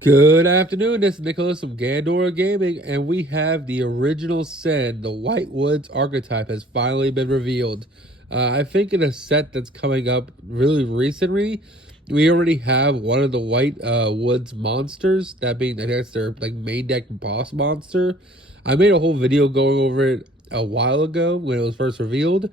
Good afternoon, this is Nicholas from Gandora Gaming, and we have the original Sin, the White Woods Archetype has finally been revealed. I think in a set that's coming up really recently, we already have one of the White Woods monsters, that being, I guess, their like main deck boss monster. I made a whole video going over it a while ago when it was first revealed,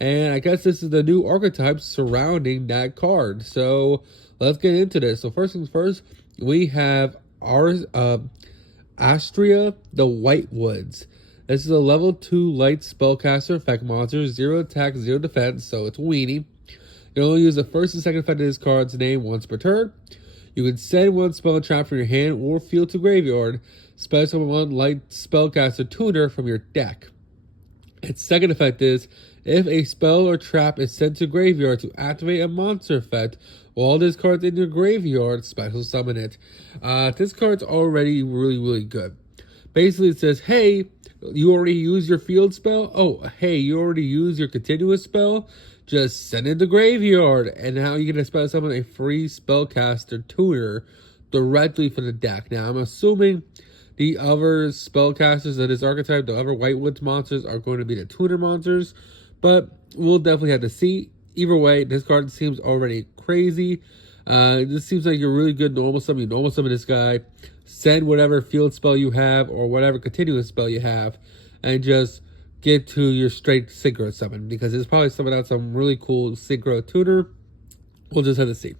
and I guess this is the new archetype surrounding that card. So let's get into this. So first things first, we have our Astria, the White Woods. This is a level 2 light spellcaster effect monster, 0 attack, 0 defense, so it's a weenie. You can only use the first and second effect of this card's name once per turn. You can send one spell trap from your hand or field to graveyard. Spell summon one light spellcaster tuner from your deck. Its second effect is, if a spell or trap is sent to graveyard to activate a monster effect, while this card's in your graveyard, special summon it. This card's already really good. Basically, it says, hey, you already used your field spell? Oh, hey, you already used your continuous spell? Just send it to graveyard. And now you can special summon a free spellcaster tuner directly from the deck. Now, I'm assuming the other spellcasters of this archetype, the other White Woods monsters, are going to be the tuner monsters, but we'll definitely have to see. Either way, this card seems already crazy. This seems like a really good normal summon. You normal summon this guy, send whatever field spell you have or whatever continuous spell you have, and just get to your straight synchro summon, because it's probably summon out some really cool synchro tuner. We'll just have to see.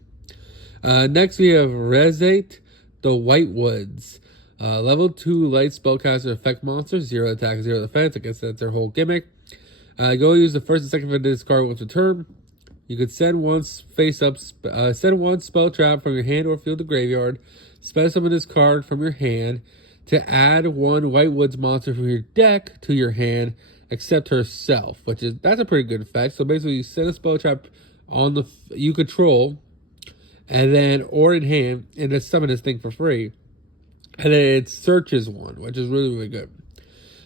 Next, we have Resate, the White Woods. Level 2 light spellcaster effect monster, 0 attack, 0 defense. I guess that's their whole gimmick. Go use the first and second effect of this card once per turn. You could send one send one spell trap from your hand or field to graveyard. Spell summon this card from your hand to add one White Woods monster from your deck to your hand, except herself, that's a pretty good effect. So basically, you send a spell trap on the you control, and then or in hand, and then summon this thing for free. And then it searches one, which is really good.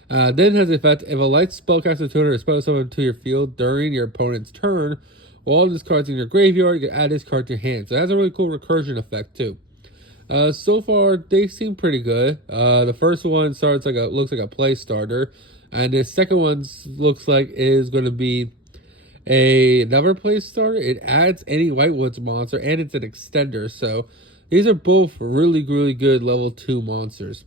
Then it has the effect, if a light spellcaster tuner is spell summoned to your field during your opponent's turn, while this card's in your graveyard, you can add this card to your hand. So it has a really cool recursion effect too. So far, they seem pretty good. The first one looks like a play starter, and the second one looks like is going to be another play starter. It adds any White Woods monster, and it's an extender. So these are both really good level 2 monsters.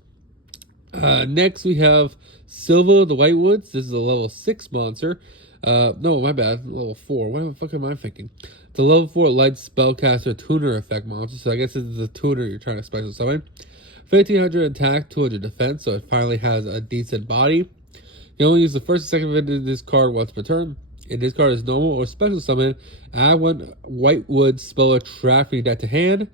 Next, we have Silva, the White Woods. This is a level 6 monster. No, my bad. Level 4. What the fuck am I thinking? It's a level 4 light spellcaster tuner effect monster. So I guess this is a tuner you're trying to special summon. 1500 attack, 200 defense. So it finally has a decent body. You only use the first and second event of this card once per turn. If this card is normal or special summon, add one White Woods spell or trap from your deck to hand.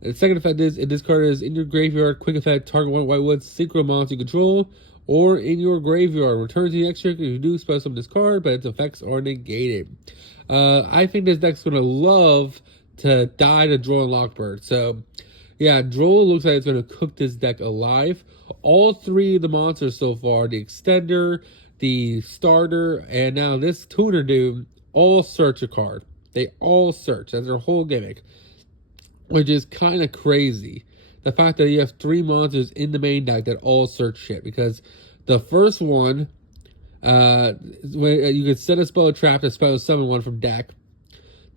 The second effect is, if this card is in your graveyard, quick effect, target one White Woods synchro monster you control, or in your graveyard, return to the extra if you do special summon this card, but its effects are negated. I think this deck's going to love to die to Droll and Lockbird. So, yeah, Droll looks like it's going to cook this deck alive. All three of the monsters so far, the extender, the starter, and now this tuner dude, all search a card. They all search. That's their whole gimmick, which is kind of crazy. The fact that you have 3 monsters in the main deck that all search shit. Because the first one, you could set a spell or trap to spell summon one from deck.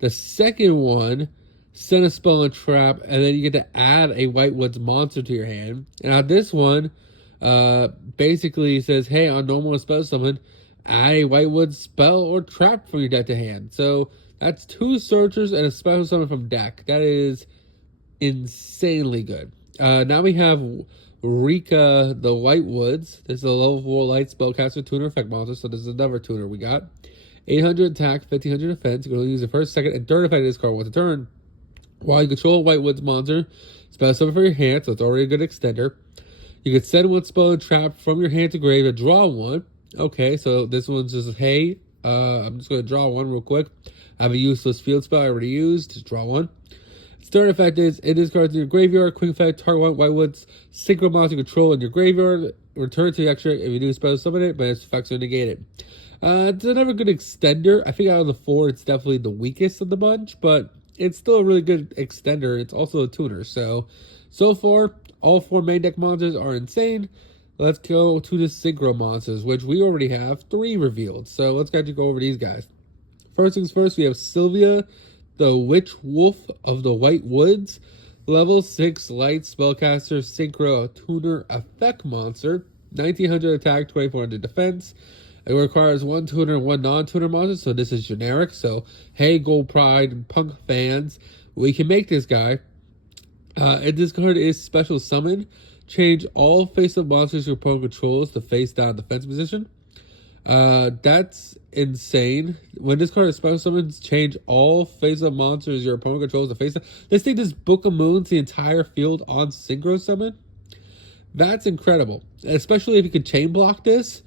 The second one, send a spell and trap, and then you get to add a White Woods monster to your hand. And now this one, basically says, hey, on normal spell summon, add a White Woods spell or trap from your deck to hand. So that's 2 searchers and a special summon from deck. That is insanely good. Now we have Rika, the White Woods. This is a level 4 light spellcaster tuner effect monster, so this is another tuner we got. 800 attack, 1500 defense. You're going to use the first, second, and third effect of this card once a turn. While you control a White Woods monster, spell summon from your hand, so it's already a good extender. You can send one spell and trap from your hand to grave and draw one. Okay, so this one's just, hey, I'm just going to draw one real quick. I have a useless field spell I already used. Just draw one. Third effect is, in this card in your graveyard, quick effect, target one White Woods synchro monster control in your graveyard, return to the extra if you do special summon it, but its effects are negated. It's another good extender. I think out of the 4, it's definitely the weakest of the bunch, but it's still a really good extender. It's also a tuner. So far, all 4 main deck monsters are insane. Let's go to the synchro monsters, which we already have 3 revealed. So let's actually go over these guys. First things first, we have Sylvia, the Witch Wolf of the White Woods. Level 6 light spellcaster synchro tuner effect monster. 1900 attack, 2400 defense. It requires 1 tuner and 1 non-tuner monster, so this is generic. So, hey, Gold Pride and Punk fans, we can make this guy. And this card is special summon. Change all face-up monsters your opponent controls to face-down defense position. That's insane. When this card is special summons, change all face-up monsters your opponent controls to face-down. This thing just Book of Moons the entire field on synchro summon. That's incredible. Especially if you could chain block this.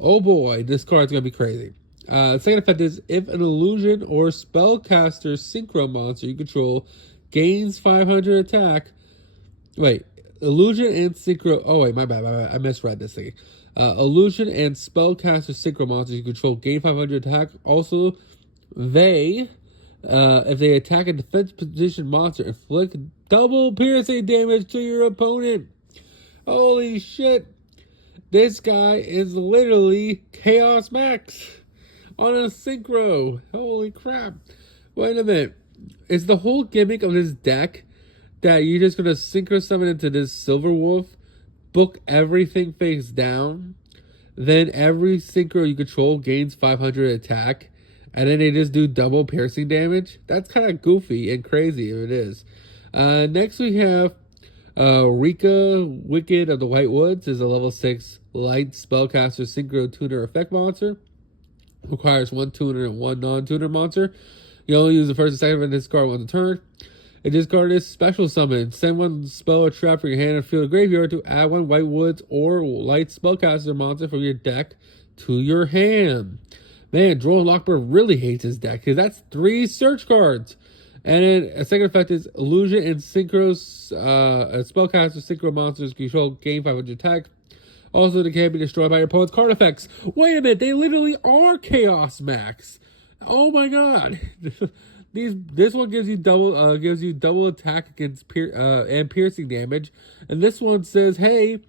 Oh boy, this card's going to be crazy. Second effect is, if an illusion or spellcaster synchro monster you control gains 500 attack. Wait, illusion and synchro. Oh wait, my bad. I misread this thing. Illusion and spellcaster synchro monsters you control gain 500 attack. Also, if they attack a defense position monster, inflict double piercing damage to your opponent. Holy shit. This guy is literally Chaos Max on a synchro. Holy crap. Wait a minute. Is the whole gimmick of this deck that you're just going to synchro summon into this Silver Wolf, book everything face down, then every synchro you control gains 500 attack, and then they just do double piercing damage? That's kind of goofy and crazy if it is. Next we have Rika, Wicked of the White Woods, is a level 6 light spellcaster synchro tuner effect monster. Requires 1 tuner and 1 non-tuner monster. You only use the first and second of this card once a turn. And this card is special summon. Send 1 spell or trap from your hand and field of graveyard to add 1 White Woods or light spellcaster monster from your deck to your hand. Man, Droll Lockbird really hates his deck because that's 3 search cards. And then a second effect is illusion and synchros, spellcaster synchro monsters control gain 500 attack. Also, they can be destroyed by your opponent's card effects. Wait a minute, they literally are Chaos Max. Oh my god. This one gives you double attack against and piercing damage. And this one says, hey,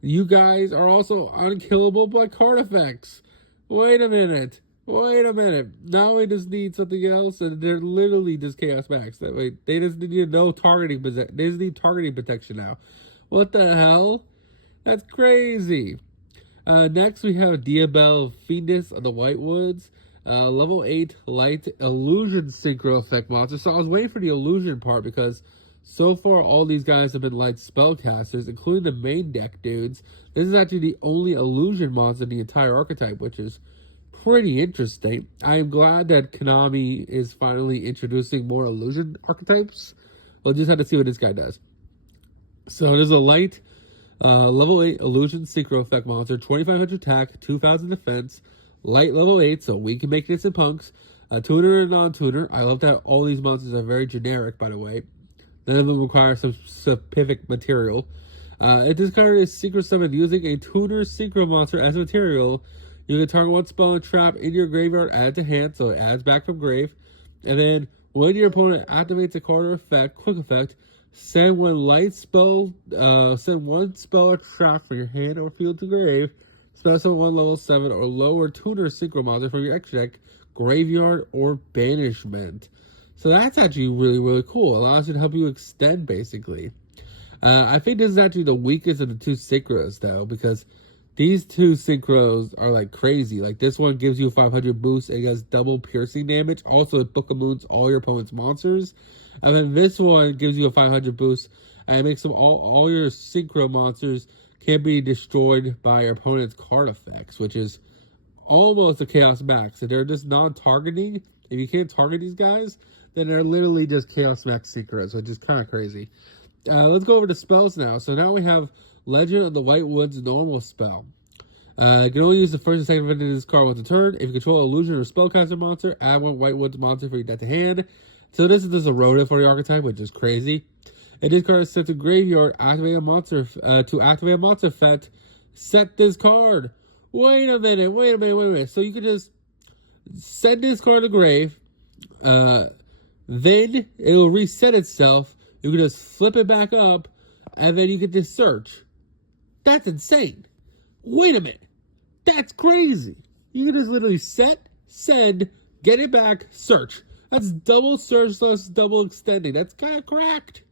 you guys are also unkillable by card effects. Wait a minute. Now we just need something else, and they're literally just Chaos Max. That way, they just need no targeting. They just need targeting protection now. What the hell? That's crazy. Next, we have Diabelle Fiendess of the White Woods. Level 8 light illusion synchro effect monster. So I was waiting for the illusion part because so far all these guys have been light spellcasters, including the main deck dudes. This is actually the only illusion monster in the entire archetype, which is pretty interesting. I am glad that Konami is finally introducing more illusion archetypes. We'll just have to see what this guy does. So there's a light level 8 illusion synchro effect monster, 2500 attack, 2000 defense, light level 8, so we can make this in punks. Tuner and non-tuner. I love that all these monsters are very generic, by the way. None of them require some specific material. If this card is synchro summoned using a tuner synchro monster as a material, you can target 1 spell and trap in your graveyard, add to hand, so it adds back from grave. And then when your opponent activates a card or effect, quick effect, send 1 spell or trap from your hand or field to grave. Special 1 level 7 or lower tuner synchro monster from your extra deck, graveyard, or banishment. So that's actually really, really cool. It allows you to help you extend, basically. I think this is actually the weakest of the 2 synchros, though, because these 2 synchros are like crazy. Like this one gives you 500 boost and has double piercing damage. Also, it Book of Moons all your opponent's monsters. And then this one gives you a 500 boost and it makes them all your synchro monsters can be destroyed by your opponent's card effects, which is almost a Chaos Max. So they're just non-targeting. If you can't target these guys, then they're literally just Chaos Max synchros, which is kind of crazy. Let's go over to spells now. So now we have Legend of the White Woods normal spell. You can only use the first and second event in this card once a turn. If you control illusion or spellcaster monster, add 1 White Woods monster for your deck to hand. So this is just a rotor for the archetype, which is crazy. If this card is set to graveyard, activate a monster to activate a monster effect. Set this card. Wait a minute. So you could just send this card to grave, Then it'll reset itself. You can just flip it back up, and then you get this search. That's insane. Wait a minute. That's crazy. You can just literally set, send, get it back, search. That's double search plus double extending. That's kind of cracked.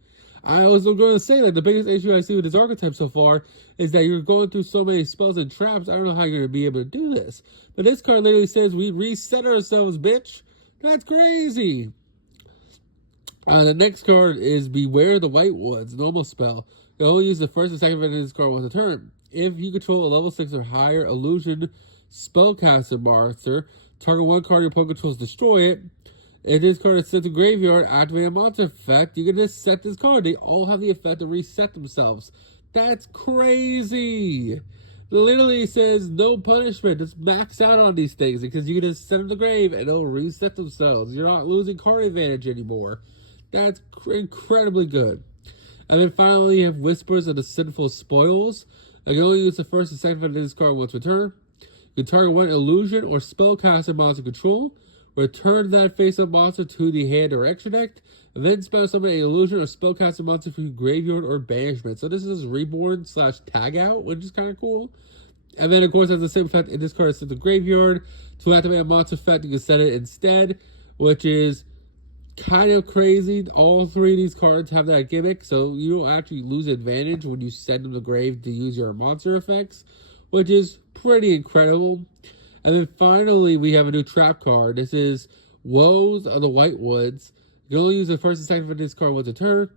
I was going to say that the biggest issue I see with this archetype so far is that you're going through so many spells and traps. I don't know how you're going to be able to do this. But this card literally says we reset ourselves, bitch. That's crazy. The next card is Beware the White Woods, normal spell. You only use the first and second event of this card once a turn. If you control a level 6 or higher illusion spellcaster monster, target one card your opponent controls, destroy it. If this card is sent to graveyard, activate a monster effect, you can just set this card. They all have the effect to reset themselves. That's crazy. It literally says no punishment. Just max out on these things because you can just send them to the grave and they'll reset themselves. You're not losing card advantage anymore. That's incredibly good. And then finally, you have Whispers of the Sinful Spoils. You can only use the first and second event of this card once per turn. You can target one illusion or spellcaster monster control. Return that face-up monster to the hand or extra deck. And then spell summon an illusion or spellcaster monster from your graveyard or banishment. So this is Reborn / Tag Out, which is kind of cool. And then, of course, has the same effect in this card is sent to the graveyard. To activate a monster effect, you can set it instead, which is kind of crazy. All three of these cards have that gimmick, so you don't actually lose advantage when you send them to the grave to use your monster effects, which is pretty incredible. And then finally, we have a new trap card. This is Woes of the White Woods. You can only use the first and second of this card once a turn.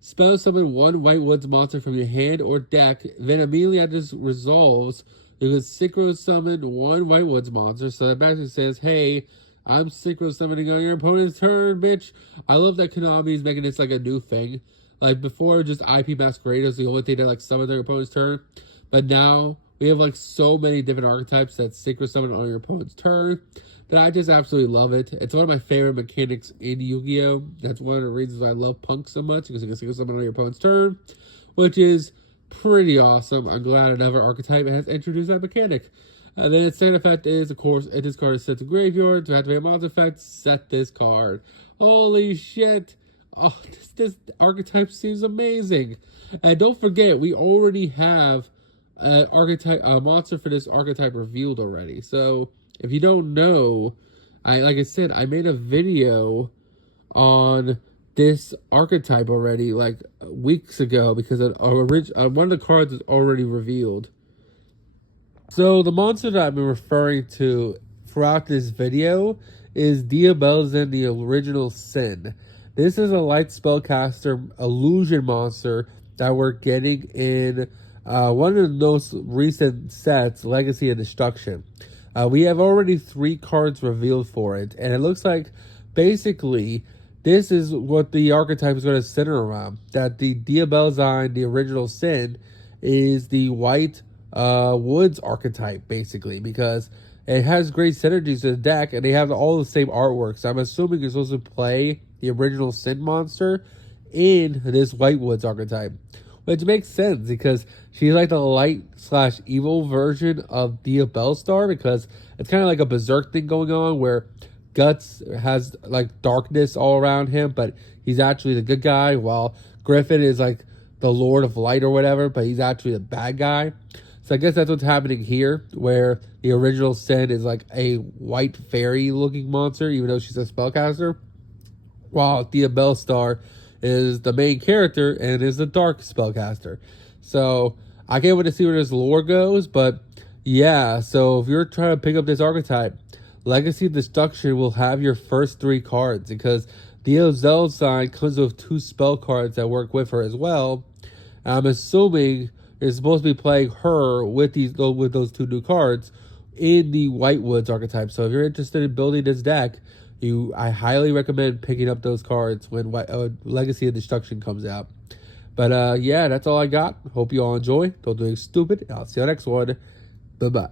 Spell summon one White Woods monster from your hand or deck. Then immediately after this resolves, you can synchro summon one White Woods monster. So that basically says, hey, I'm synchro summoning on your opponent's turn, bitch. I love that Konami is making this like a new thing. Like before, just IP Masquerade was the only thing that like summoned their opponent's turn. But now we have like so many different archetypes that synchro summon on your opponent's turn that I just absolutely love it. It's one of my favorite mechanics in Yu-Gi-Oh! That's one of the reasons I love Punk so much, because you can synchro summon on your opponent's turn, which is pretty awesome. I'm glad another archetype has introduced that mechanic. And then its second effect is, of course, if this card is set to graveyard, to activate a monster effect, set this card. Holy shit. Oh, this archetype seems amazing. And don't forget, we already have a monster for this archetype revealed already. So if you don't know, like I said, I made a video on this archetype already like weeks ago because one of the cards is already revealed. So the monster that I've been referring to throughout this video is Diabelzin, the Original Sin. This is a light spellcaster illusion monster that we're getting in one of the most recent sets, Legacy of Destruction. We have already 3 cards revealed for it, and it looks like basically this is what the archetype is going to center around. That the Diabelzin, the Original Sin, is the white Woods archetype, basically, because it has great synergies to the deck, and they have all the same artwork. So I'm assuming you're supposed to play the Original Sin monster in this White Woods archetype, which makes sense because she's like the light/evil version of Diabellstar, because it's kind of like a berserk thing going on where Guts has like darkness all around him, but he's actually the good guy, while Griffin is like the Lord of Light or whatever, but he's actually the bad guy. So I guess that's what's happening here, where the Original Sin is like a white fairy looking monster, even though she's a spellcaster, while Diabellstar is the main character and is the dark spellcaster. So I can't wait to see where this lore goes, but yeah, so if you're trying to pick up this archetype, Legacy of Destruction will have your first 3 cards, because Diabellzin comes with 2 spell cards that work with her as well. I'm assuming you're supposed to be playing her with those 2 new cards in the White Woods archetype. So if you're interested in building this deck, I highly recommend picking up those cards when Legacy of Destruction comes out. But yeah, that's all I got. Hope you all enjoy. Don't do anything stupid. I'll see you on the next one. Bye-bye.